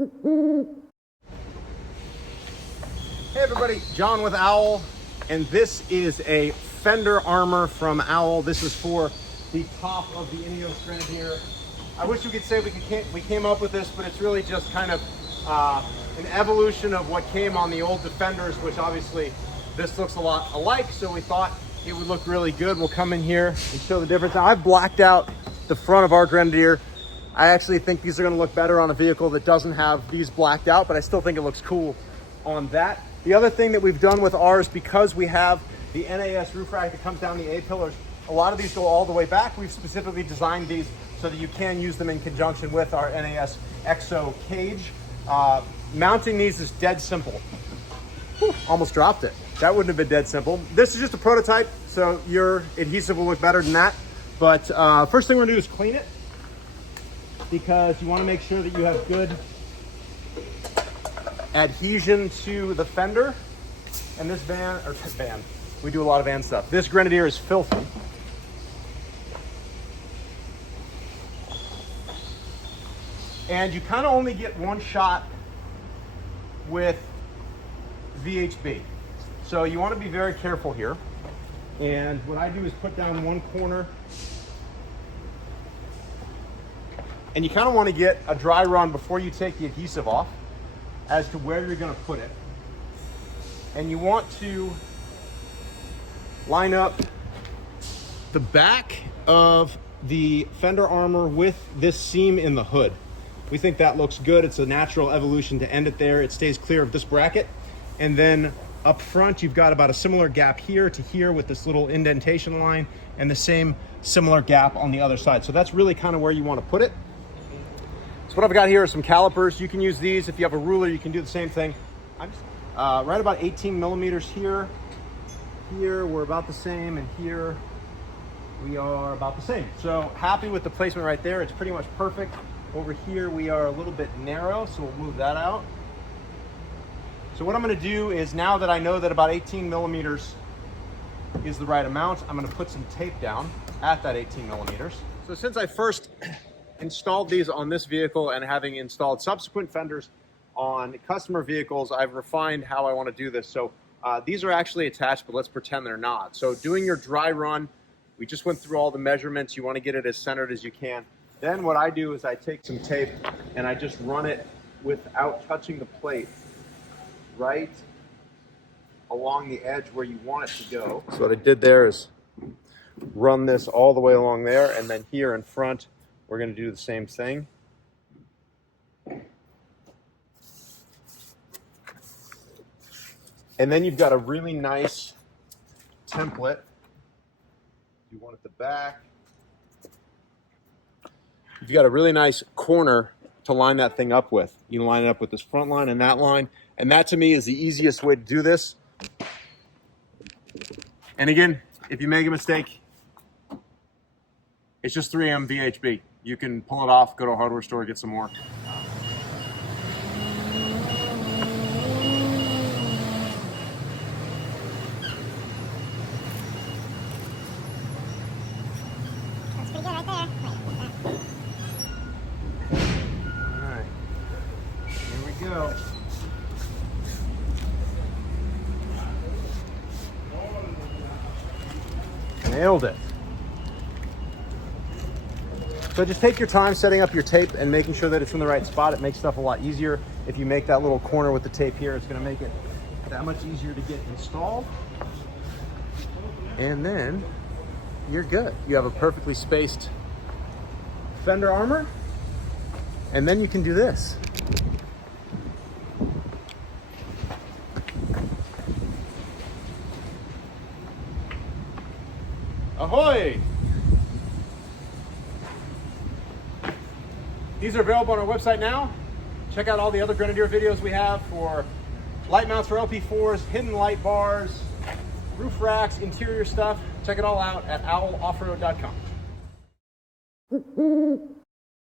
Hey everybody, John with Owl, and this is a fender armor from Owl. This is for the top of the NAS Grenadier. I wish we could say we came up with this, but it's really just kind of an evolution of what came on the old Defenders, which obviously this looks a lot alike, so we thought it would look really good. We'll come in here and show the difference. Now, I've blacked out the front of our Grenadier. I actually think these are going to look better on a vehicle that doesn't have these blacked out, but I still think it looks cool on that. The other thing that we've done with ours, because we have the NAS roof rack that comes down the A-pillars, a lot of these go all the way back. We've specifically designed these so that you can use them in conjunction with our NAS Exo cage. Mounting these is dead simple. Whew, almost dropped it. That wouldn't have been dead simple. This is just a prototype, so your adhesive will look better than that. But first thing we're gonna do is clean it, because you wanna make sure that you have good adhesion to the fender. And this van, we do a lot of van stuff. This Grenadier is filthy. And you kind of only get one shot with VHB. So you want to be very careful here. And what I do is put down one corner, and you kind of want to get a dry run before you take the adhesive off as to where you're going to put it. And you want to line up the back of the fender armor with this seam in the hood. We think that looks good. It's a natural evolution to end it there. It stays clear of this bracket. And then up front, you've got about a similar gap here to here with this little indentation line, and the same similar gap on the other side. So that's really kind of where you want to put it. So what I've got here are some calipers. You can use these. If you have a ruler, you can do the same thing. I'm just right about 18 millimeters here. Here, we're about the same, and here we are about the same. So happy with the placement right there. It's pretty much perfect. Over here, we are a little bit narrow, so we'll move that out. So what I'm gonna do is, now that I know that about 18 millimeters is the right amount, I'm gonna put some tape down at that 18 millimeters. So since I first installed these on this vehicle, and having installed subsequent fenders on customer vehicles, I've refined how I wanna do this. So these are actually attached, but let's pretend they're not. So doing your dry run, we just went through all the measurements. You wanna get it as centered as you can. Then what I do is I take some tape and I just run it without touching the plate right along the edge where you want it to go. So what I did there is run this all the way along there, and then here in front, we're gonna do the same thing. And then you've got a really nice template. You want it the back. You've got a really nice corner to line that thing up with. You line it up with this front line and that line. And that, to me, is the easiest way to do this. And again, if you make a mistake, it's just 3M VHB. You can pull it off, go to a hardware store, get some more. That's pretty good right there. Go. Nailed it. So just take your time setting up your tape and making sure that it's in the right spot. It makes stuff a lot easier. If you make that little corner with the tape here, it's going to make it that much easier to get installed. And then you're good. You have a perfectly spaced fender armor. And then you can do this. Ahoy! These are available on our website now. Check out all the other Grenadier videos we have for light mounts for LP4s, hidden light bars, roof racks, interior stuff. Check it all out at owloffroad.com.